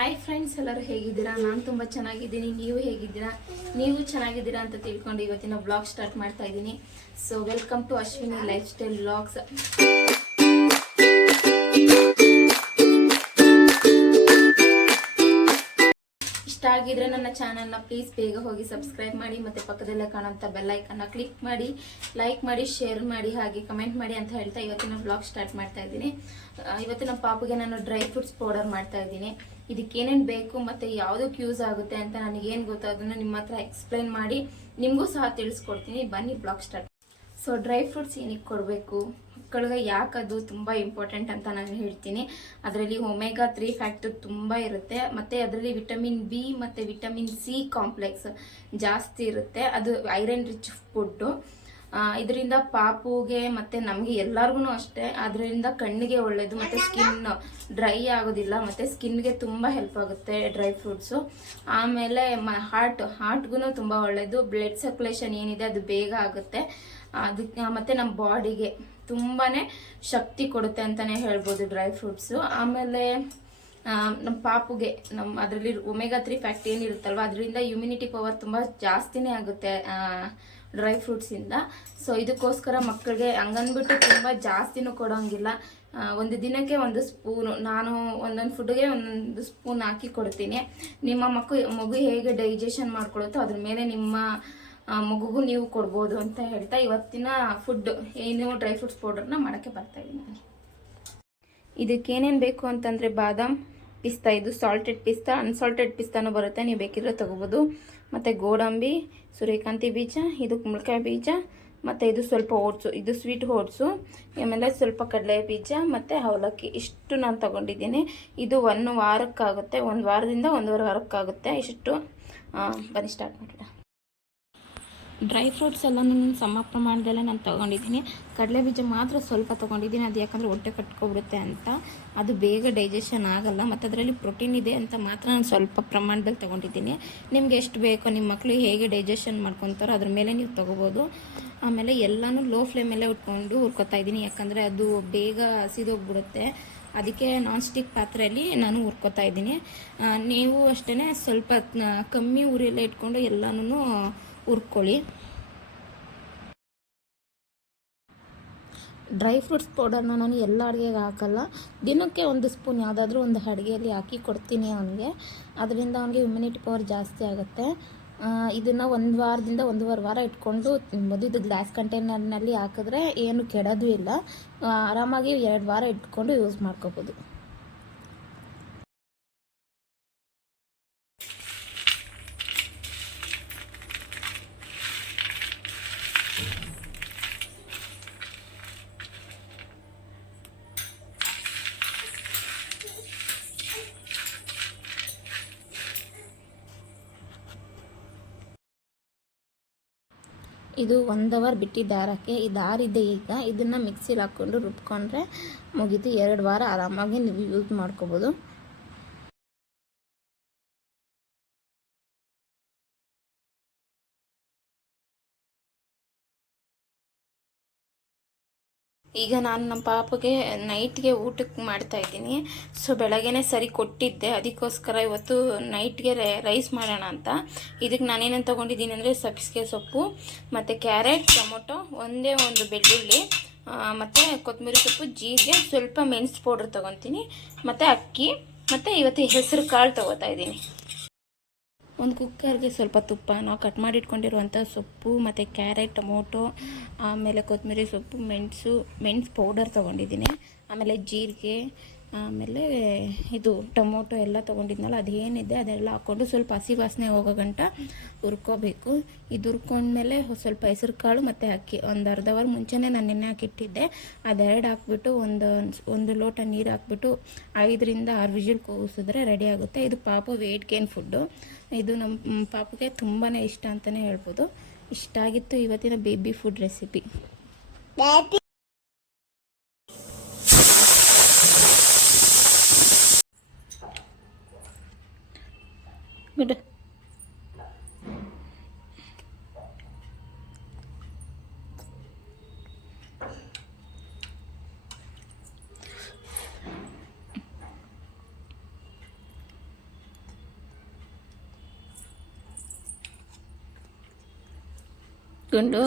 Hi friends, ಎಲ್ಲರೂ ಹೇಗಿದ್ದೀರಾ? ನಾನು ತುಂಬ ಚೆನ್ನಾಗಿದ್ದೀನಿ. ನೀವು ಹೇಗಿದ್ದೀರಾ? ನೀವು ಚೆನ್ನಾಗಿದ್ದೀರಾ ಅಂತ ತಿಳ್ಕೊಂಡು ಇವತ್ತಿನ ವ್ಲಾಗ್ ಸ್ಟಾರ್ಟ್ ಮಾಡ್ತಾ ಇದ್ದೀನಿ. So welcome to Ashwini lifestyle vlogs. ಇಷ್ಟ ಆಗಿದ್ರೆ ನನ್ನ ಚಾನಲ್ನ ಪ್ಲೀಸ್ ಬೇಗ ಹೋಗಿ ಸಬ್ಸ್ಕ್ರೈಬ್ ಮಾಡಿ, ಮತ್ತು ಪಕ್ಕದಲ್ಲೇ ಕಾಣುವಂಥ ಬೆಲ್ ಐಕನ್ನ ಕ್ಲಿಕ್ ಮಾಡಿ, ಲೈಕ್ ಮಾಡಿ, ಶೇರ್ ಮಾಡಿ, ಹಾಗೆ ಕಮೆಂಟ್ ಮಾಡಿ ಅಂತ ಹೇಳ್ತಾ ಇವತ್ತಿನ ವ್ಲಾಗ್ ಸ್ಟಾರ್ಟ್ ಮಾಡ್ತಾ ಇದ್ದೀನಿ. ಇವತ್ತಿನ ಪಾಪುಗೆ ನಾನು ಡ್ರೈ ಫ್ರೂಟ್ಸ್ ಪೌಡರ್ ಮಾಡ್ತಾ ಇದ್ದೀನಿ. ಇದಕ್ಕೆ ಏನೇನು ಬೇಕು ಮತ್ತು ಯಾವುದಕ್ಕೆ ಯೂಸ್ ಆಗುತ್ತೆ ಅಂತ ನನಗೇನು ಗೊತ್ತೋ ಅದನ್ನು ನಿಮ್ಮ ಹತ್ರ ಎಕ್ಸ್ಪ್ಲೈನ್ ಮಾಡಿ ನಿಮಗೂ ಸಹ ತಿಳಿಸ್ಕೊಡ್ತೀನಿ. ಬನ್ನಿ blog start. So dry fruits ಏನಕ್ಕೆ ಕೊಡಬೇಕು, ಮಕ್ಕಳಿಗೆ ಯಾಕದು ತುಂಬ ಇಂಪಾರ್ಟೆಂಟ್ ಅಂತ ನಾನು ಹೇಳ್ತೀನಿ. ಅದರಲ್ಲಿ ಒಮೆಗಾ 3 ಫ್ಯಾಕ್ಟರ್ ತುಂಬ ಇರುತ್ತೆ, ಮತ್ತು ಅದರಲ್ಲಿ ವಿಟಮಿನ್ ಬಿ ಮತ್ತು ವಿಟಮಿನ್ ಸಿ ಕಾಂಪ್ಲೆಕ್ಸ್ ಜಾಸ್ತಿ ಇರುತ್ತೆ. ಅದು ಐರನ್ ರಿಚ್ ಫುಡ್ಡು. ಇದರಿಂದ ಪಾಪುಗೆ ಮತ್ತು ನಮಗೆ ಎಲ್ಲರಿಗೂ ಅಷ್ಟೇ. ಅದರಿಂದ ಕಣ್ಣಿಗೆ ಒಳ್ಳೆಯದು, ಮತ್ತು ಸ್ಕಿನ್ ಡ್ರೈ ಆಗೋದಿಲ್ಲ, ಮತ್ತು ಸ್ಕಿನ್ಗೆ ತುಂಬ ಹೆಲ್ಪ್ ಆಗುತ್ತೆ ಡ್ರೈ ಫ್ರೂಟ್ಸು. ಆಮೇಲೆ ಹಾರ್ಟ್ಗೂ ತುಂಬ ಒಳ್ಳೆಯದು. ಬ್ಲಡ್ ಸರ್ಕ್ಯುಲೇಷನ್ ಏನಿದೆ ಅದು ಬೇಗ ಆಗುತ್ತೆ. ಅದಕ್ಕೆ ಮತ್ತು ನಮ್ಮ ಬಾಡಿಗೆ ತುಂಬಾ ಶಕ್ತಿ ಕೊಡುತ್ತೆ ಅಂತಲೇ ಹೇಳ್ಬೋದು ಡ್ರೈ ಫ್ರೂಟ್ಸು. ಆಮೇಲೆ ನಮ್ಮ ಪಾಪುಗೆ ಅದರಲ್ಲಿ ಒಮೆಗಾ 3 ಫ್ಯಾಕ್ಟ್ ಏನಿರುತ್ತಲ್ವ, ಅದರಿಂದ ಇಮ್ಯುನಿಟಿ ಪವರ್ ತುಂಬ ಜಾಸ್ತಿನೇ ಆಗುತ್ತೆ ಡ್ರೈ ಫ್ರೂಟ್ಸಿಂದ. ಸೊ ಇದಕ್ಕೋಸ್ಕರ ಮಕ್ಕಳಿಗೆ ಹಂಗನ್ಬಿಟ್ಟು ತುಂಬ ಜಾಸ್ತಿನೂ ಕೊಡೋಂಗಿಲ್ಲ. ಒಂದು ದಿನಕ್ಕೆ ಒಂದು ಸ್ಪೂನು, ನಾನು ಒಂದೊಂದು ಫುಡ್ಗೆ ಒಂದೊಂದು ಸ್ಪೂನ್ ಹಾಕಿ ಕೊಡ್ತೀನಿ. ನಿಮ್ಮ ಮಗು ಹೇಗೆ ಡೈಜೆಷನ್ ಮಾಡ್ಕೊಳುತ್ತೋ ಅದ್ರ ಮೇಲೆ ನಿಮ್ಮ ಮಗುಗೂ ನೀವು ಕೊಡ್ಬೋದು ಅಂತ ಹೇಳ್ತಾ ಇವತ್ತಿನ ಫುಡ್ ಏನು ಡ್ರೈ ಫ್ರೂಟ್ಸ್ ಪೌಡರ್ನ ಮಾಡೋಕ್ಕೆ ಬರ್ತಾ ಇದ್ದೀನಿ. ಇದಕ್ಕೇನೇನು ಬೇಕು ಅಂತಂದರೆ ಬಾದಾಮ್ ಪಿಸ್ತಾ, ಇದು ಸಾಲ್ಟೆಡ್ ಪಿಸ್ತಾ, ಅನ್ಸಾಲ್ಟೆಡ್ ಪಿಸ್ತಾನು ಬರುತ್ತೆ, ನೀವು ಬೇಕಿದ್ರೆ ತೊಗೋಬೋದು. ಮತ್ತು ಗೋಡಂಬಿ, ಸೂರ್ಯಕಾಂತಿ ಬೀಜ, ಇದು ಕುಂಬಳಕಾಯಿ ಬೀಜ, ಮತ್ತು ಇದು ಸ್ವಲ್ಪ ಓಟ್ಸು, ಇದು ಸ್ವೀಟ್ ಓಟ್ಸು, ಆಮೇಲೆ ಸ್ವಲ್ಪ ಕಡಲೆ ಬೀಜ ಮತ್ತು ಅವಲಕ್ಕಿ. ಇಷ್ಟು ನಾನು ತೊಗೊಂಡಿದ್ದೀನಿ. ಇದು 1 ವಾರಕ್ಕಾಗುತ್ತೆ, 1 ವಾರದಿಂದ 1.5 ವಾರಕ್ಕಾಗುತ್ತೆ. ಇಷ್ಟು ಬನ್ನಿ ಸ್ಟಾರ್ಟ್ ಮಾಡೋಣ. ಡ್ರೈ ಫ್ರೂಟ್ಸ್ ಎಲ್ಲನೂ ಸಮ ಪ್ರಮಾಣದಲ್ಲೇ ನಾನು ತೊಗೊಂಡಿದ್ದೀನಿ. ಕಡಲೆ ಬೀಜ ಮಾತ್ರ ಸ್ವಲ್ಪ ತೊಗೊಂಡಿದ್ದೀನಿ, ಅದು ಯಾಕಂದರೆ ಹೊಟ್ಟೆ ಕಟ್ಕೊಬಿಡುತ್ತೆ ಅಂತ. ಅದು ಬೇಗ ಡೈಜೆಷನ್ ಆಗೋಲ್ಲ, ಮತ್ತು ಅದರಲ್ಲಿ ಪ್ರೋಟೀನ್ ಇದೆ ಅಂತ ಮಾತ್ರ ನಾನು ಸ್ವಲ್ಪ ಪ್ರಮಾಣದಲ್ಲಿ ತೊಗೊಂಡಿದ್ದೀನಿ. ನಿಮ್ಗೆ ಎಷ್ಟು ಬೇಕೋ, ನಿಮ್ಮ ಮಕ್ಕಳು ಹೇಗೆ ಡೈಜೆಷನ್ ಮಾಡ್ಕೊತಾರೋ ಅದ್ರ ಮೇಲೆ ನೀವು ತೊಗೋಬೋದು. ಆಮೇಲೆ ಎಲ್ಲನೂ ಲೋ ಫ್ಲೇಮಲ್ಲೇ ಉಟ್ಕೊಂಡು ಹುರ್ಕೊತಾ ಇದ್ದೀನಿ, ಯಾಕಂದರೆ ಅದು ಬೇಗ ಹಸಿದೋಗ್ಬಿಡುತ್ತೆ. ಅದಕ್ಕೆ ನಾನ್ ಸ್ಟಿಕ್ ಪಾತ್ರೆಯಲ್ಲಿ ನಾನು ಹುರ್ಕೊತಾ ಇದ್ದೀನಿ. ನೀವು ಅಷ್ಟೇ ಸ್ವಲ್ಪ ಕಮ್ಮಿ ಉರಿಯಲ್ಲೇ ಇಟ್ಕೊಂಡು ಎಲ್ಲನೂ ಹುರ್ಕೊಳ್ಳಿ. ಡ್ರೈ ಫ್ರೂಟ್ಸ್ ಪೌಡರ್ನ ನಾನು ಎಲ್ಲ ಅಡುಗೆಗೆ ಹಾಕಲ್ಲ, ದಿನಕ್ಕೆ 1 ಸ್ಪೂನ್ ಯಾವುದಾದ್ರೂ ಒಂದು ಅಡುಗೆಯಲ್ಲಿ ಹಾಕಿ ಕೊಡ್ತೀನಿ ಅವನಿಗೆ. ಅದರಿಂದ ಅವನಿಗೆ ಇಮ್ಯುನಿಟಿ ಪವರ್ ಜಾಸ್ತಿ ಆಗುತ್ತೆ. ಇದನ್ನು 1 ವಾರದಿಂದ 1.5 ವಾರ ಇಟ್ಕೊಂಡು ತಿನ್ಬೋದು. ಇದು ಗ್ಲಾಸ್ ಕಂಟೈನರ್ನಲ್ಲಿ ಹಾಕಿದ್ರೆ ಏನು ಕೆಡೋದು ಇಲ್ಲ, ಆರಾಮಾಗಿ 2 ವಾರ ಇಟ್ಕೊಂಡು ಯೂಸ್ ಮಾಡ್ಕೋಬೋದು. ಇದು 1 ಅವರ್ ಬಿಟ್ಟಿದ್ದ ದಾರಕ್ಕೆ, ಈ ದಾರಿದೆ. ಈಗ ಇದನ್ನು ಮಿಕ್ಸಿಲಿ ಹಾಕ್ಕೊಂಡು ರುಬ್ಕೊಂಡ್ರೆ ಮುಗೀತು. 2 ವಾರ ಆರಾಮಾಗಿ ನೀವು ಯೂಸ್ ಮಾಡ್ಕೋಬೋದು. ಈಗ ನಾನು ನಮ್ಮ ಪಾಪಗೆ ನೈಟ್ಗೆ ಊಟಕ್ಕೆ ಮಾಡ್ತಾಯಿದ್ದೀನಿ. ಸೊ ಬೆಳಗ್ಗೆನೇ ಸರಿ ಕೊಟ್ಟಿದ್ದೆ, ಅದಕ್ಕೋಸ್ಕರ ಇವತ್ತು ನೈಟ್ಗೆ ರೈಸ್ ಮಾಡೋಣ ಅಂತ. ಇದಕ್ಕೆ ನಾನೇನೇನು ತೊಗೊಂಡಿದ್ದೀನಿ ಅಂದರೆ ಸಬ್ಬಸಿಗೆ ಸೊಪ್ಪು, ಮತ್ತು ಕ್ಯಾರೆಟ್, ಟೊಮೊಟೊ, ಒಂದೇ ಒಂದು ಬೆಳ್ಳುಳ್ಳಿ, ಮತ್ತು ಕೊತ್ತಂಬರಿ ಸೊಪ್ಪು, ಜೀರಿಗೆ, ಸ್ವಲ್ಪ ಮೆಣಸು ಪೌಡ್ರ್ ತೊಗೊತೀನಿ, ಮತ್ತು ಅಕ್ಕಿ, ಮತ್ತು ಇವತ್ತು ಹೆಸರು ಕಾಳು ತೊಗೋತಾ ಇದ್ದೀನಿ. ಒಂದು ಕುಕ್ಕರ್ಗೆ ಸ್ವಲ್ಪ ತುಪ್ಪ, ನಾವು ಕಟ್ ಮಾಡಿ ಇಟ್ಕೊಂಡಿರುವಂಥ ಸೊಪ್ಪು ಮತ್ತು ಕ್ಯಾರೆಟ್, ಟೊಮೊಟೊ, ಆಮೇಲೆ ಕೊತ್ತಂಬರಿ ಸೊಪ್ಪು, ಮೆಣಸು ಪೌಡರ್ ತೊಗೊಂಡಿದ್ದೀನಿ, ಆಮೇಲೆ ಜೀರಿಗೆ, ಆಮೇಲೆ ಇದು ಟೊಮೊಟೊ ಎಲ್ಲ ತೊಗೊಂಡಿದ್ನಲ್ಲ ಅದೇನಿದೆ ಅದೆಲ್ಲ ಹಾಕ್ಕೊಂಡು ಸ್ವಲ್ಪ ಹಸಿ ವಾಸನೆ ಹೋಗೋ ಗಂಟ ಹುರ್ಕೋಬೇಕು. ಇದು ಹುರ್ಕೊಂಡ್ಮೇಲೆ ಸ್ವಲ್ಪ ಹೆಸರು ಕಾಳು ಮತ್ತು ಅಕ್ಕಿ ಒಂದು ಅರ್ಧ ಅವರ್ ಮುಂಚೆನೇ ನಾನು ನೆನೆ ಹಾಕಿಟ್ಟಿದ್ದೆ. ಅದೆರಡು ಹಾಕ್ಬಿಟ್ಟು ಒಂದು ಲೋಟ ನೀರು ಹಾಕ್ಬಿಟ್ಟು 5ರಿಂದ 6 ವಿಜಿಲ್ ಕೂಗಿಸಿದ್ರೆ ರೆಡಿ ಆಗುತ್ತೆ. ಇದು ಪಾಪ ವೇಟ್ ಗೇನ್ ಫುಡ್ಡು. ಇದು ನಮ್ಮ ಪಾಪಗೆ ತುಂಬಾ ಇಷ್ಟ ಅಂತಲೇ ಹೇಳ್ಬೋದು. ಇಷ್ಟ ಆಗಿತ್ತು ಇವತ್ತಿನ ಬೇಬಿ ಫುಡ್ ರೆಸಿಪಿ. ಬಿಡು. ಗುಂಡು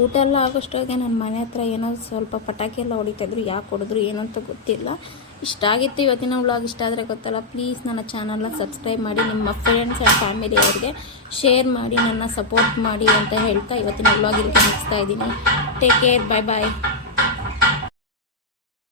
ಊಟ ಎಲ್ಲ ಆಗೋಷ್ಟಾಗೆ ನನ್ನ ಮನೆ ಹತ್ರ ಏನೋ ಸ್ವಲ್ಪ ಪಟಾಕಿ ಎಲ್ಲ ಹೊಡಿತಾಯಿದ್ರು. ಯಾಕೆ ಹೊಡೆದ್ರು ಏನಂತ ಗೊತ್ತಿಲ್ಲ. ಇಷ್ಟ ಆಗಿತ್ತು ಇವತ್ತಿನ ವ್ಲಾಗ್. ಇಷ್ಟ ಆದರೆ ಗೊತ್ತಲ್ಲ, ಪ್ಲೀಸ್ ನನ್ನ ಚಾನಲ್ನ ಸಬ್ಸ್ಕ್ರೈಬ್ ಮಾಡಿ, ನಿಮ್ಮ ಫ್ರೆಂಡ್ಸ್ ಆ್ಯಂಡ್ ಫ್ಯಾಮಿಲಿ ಅವ್ರಿಗೆ ಶೇರ್ ಮಾಡಿ, ನನ್ನ ಸಪೋರ್ಟ್ ಮಾಡಿ ಅಂತ ಹೇಳ್ತಾ ಇವತ್ತಿನ ವ್ಲಾಗ್ ಇಲ್ಲಿಗೆ ಮುಗಿಸ್ತಾ ಇದ್ದೀನಿ. ಟೇಕ್ ಕೇರ್, ಬಾಯ್ ಬಾಯ್.